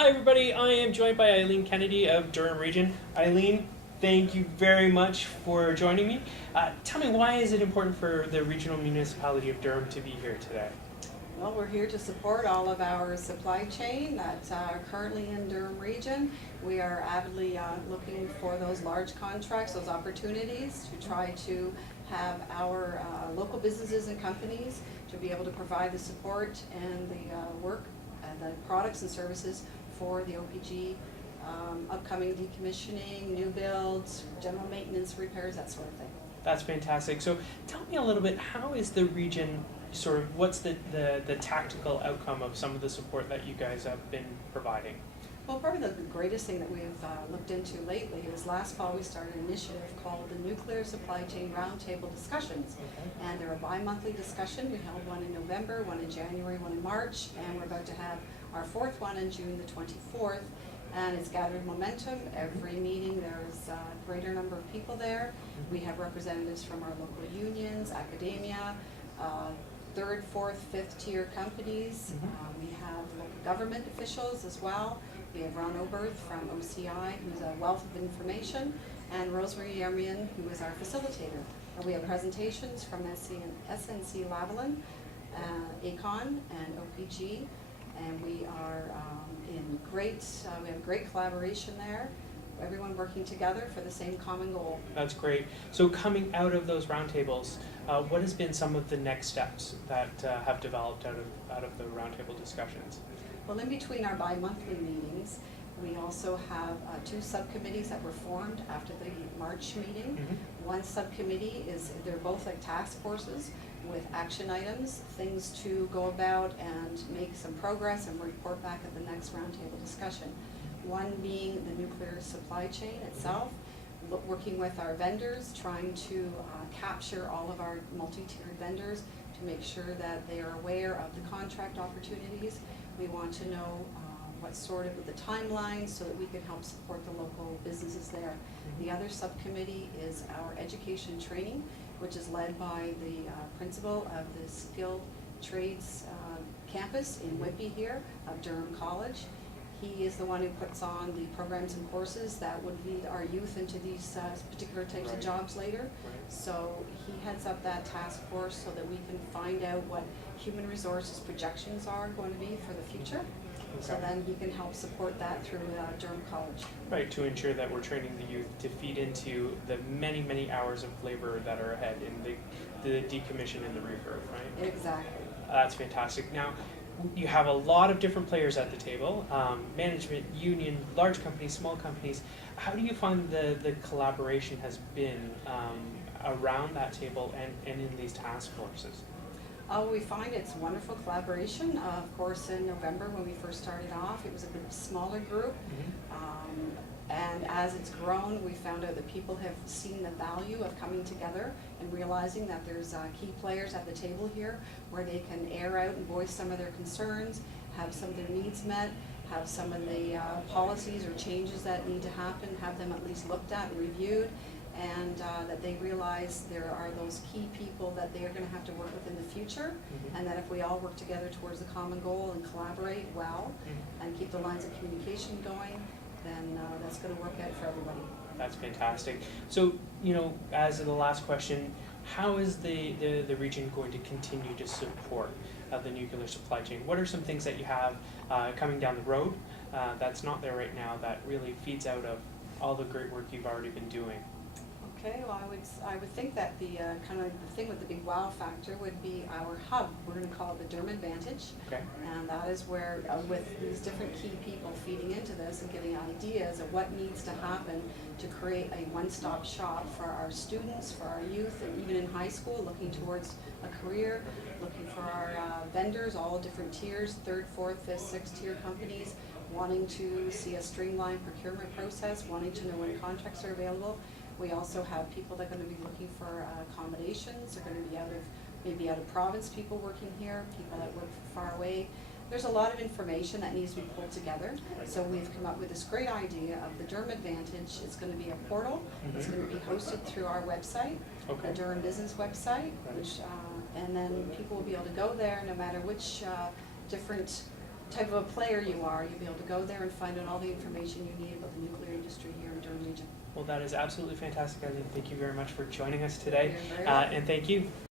Hi everybody, I am joined by Eileen Kennedy of Durham Region. Eileen, thank you very much for joining me. Tell me, why is it important for the regional municipality of Durham to be here today? Well, we're here to support all of our supply chain that are currently in Durham Region. We are avidly looking for those large contracts, those opportunities to try to have our local businesses and companies to be able to provide the support and the work and the products and services for the OPG upcoming decommissioning, new builds, general maintenance, repairs, that sort of thing. That's fantastic. So tell me a little bit, how is the region what's the tactical outcome of some of the support that you guys have been providing? Well, probably the greatest thing that we've looked into lately is last fall we started an initiative called the Nuclear Supply Chain Roundtable Discussions. Okay. And they're a bi-monthly discussion. We held one in November, one in January, one in March, and we're about to have our fourth one on June the 24th. And it's gathered momentum. Every meeting there's a greater number of people there. We have representatives from our local unions, academia, third, fourth, fifth tier companies. We have local government officials as well. We have Ron Oberth from OCI, who's a wealth of information, and Rosemary Yermian, who is our facilitator. And we have presentations from SNC Lavalin, ACON, and OPG, and we are we have great collaboration there. Everyone working together for the same common goal. That's great. So coming out of those roundtables, what has been some of the next steps that have developed out of the roundtable discussions? Well, in between our bi-monthly meetings, we also have two subcommittees that were formed after the March meeting. One subcommittee they're both like task forces with action items, things to go about and make some progress and report back at the next roundtable discussion. One being the nuclear supply chain itself, working with our vendors, trying to capture all of our multi-tiered vendors to make sure that they are aware of the contract opportunities. We want to know what sort of the timeline so that we can help support the local businesses there. The other subcommittee is our education training, which is led by the principal of the skilled trades campus in Whitby here of Durham College. He is the one who puts on the programs and courses that would lead our youth into these particular types of jobs later. So he heads up that task force so that we can find out what human resources projections are going to be for the future. So then he can help support that through Durham College. Right, to ensure that we're training the youth to feed into the many, many hours of labor that are ahead in the decommission and the refurb, right? Exactly. That's fantastic. Now, you have a lot of different players at the table, management, union, large companies, small companies. How do you find the collaboration has been around that table and in these task forces? We find it's wonderful collaboration. Of course, in November when we first started off, it was a bit smaller group. And as it's grown, we found out that people have seen the value of coming together and realizing that there's key players at the table here where they can air out and voice some of their concerns, have some of their needs met, have some of the policies or changes that need to happen, have them at least looked at and reviewed, and that they realize there are those key people that they are going to have to work with in the future, and that if we all work together towards the common goal and collaborate well and keep the lines of communication going, then that's going to work out for everybody. That's fantastic. So, as the last question, how is the region going to continue to support the nuclear supply chain? What are some things that you have coming down the road that's not there right now that really feeds out of all the great work you've already been doing? Okay, well, I would think that the kind of the thing with the big wow factor would be our hub. We're going to call it the Durham Advantage. Okay. And that is where, with these different key people feeding into this and getting ideas of what needs to happen to create a one-stop shop for our students, for our youth, and even in high school, looking towards a career, looking for our vendors, all different tiers, third, fourth, fifth, sixth tier companies, wanting to see a streamlined procurement process, wanting to know when contracts are available. We also have people that are going to be looking for accommodations. They're going to be maybe out of province people working here, people that work far away. There's a lot of information that needs to be pulled together. So we've come up with this great idea of the Durham Advantage. It's going to be a portal. It's going to be hosted through our website, the Durham Business website, and then people will be able to go there no matter which different type of a player you are, you'll be able to go there and find out all the information you need about the nuclear industry here in Durham region. Well, that is absolutely fantastic, Eileen. Thank you very much for joining us today. You're very welcome. And thank you.